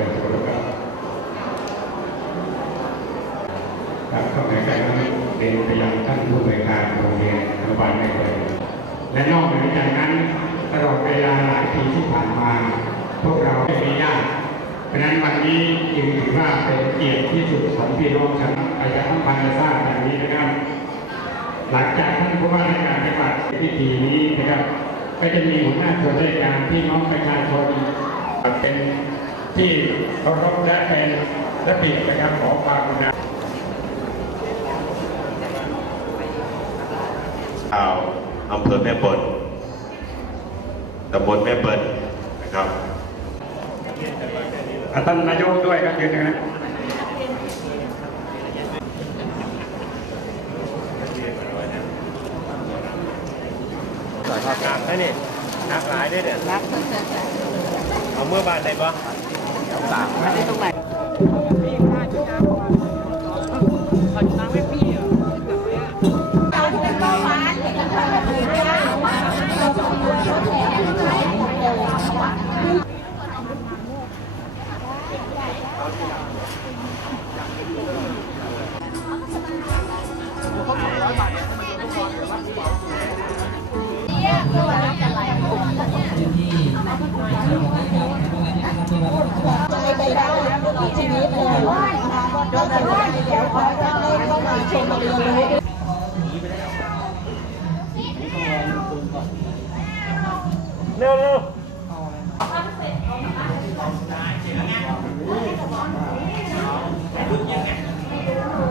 ปิดตัวแล้วก็ครับเหมือนกันนั้นเรียนไปยังท่านผู้บริการโรงเรียนอนุบาลไม่เปิดและนอกเหนือจากนั้นตลอดเวลาหลายปีที่ผ่านมา พวกเราไม่มีญาติเพราะฉะนั้นวันนี้จึงถือว่าเป็นเกียรติที่สุดของพี่น้องชาวประชาสัมพันธ์ทราบอย่างนี้นะครับ หลังจากท่านผู้ว่าราชการจังหวัดพิธีนี้นะครับ ก็จะมีหัวหน้าส่วนราชการพี่น้องประชาชนเป็น ที่เคารพและเป็นระเบียบนะครับของความกรุณาชาวอำเภอแม่เปิดตำบลแม่เปิดนะครับอะท่านนายกด้วยครับยืนนะครับหนักนะนี่หนักหลายด้วยเนี่ยหนักเอาเมื่อบานได้ปะ ใจไปได้ชีวิตเลย โะไรเดี๋ยวขอให้ท่ไมาชมมาเรียนรู้เร็ว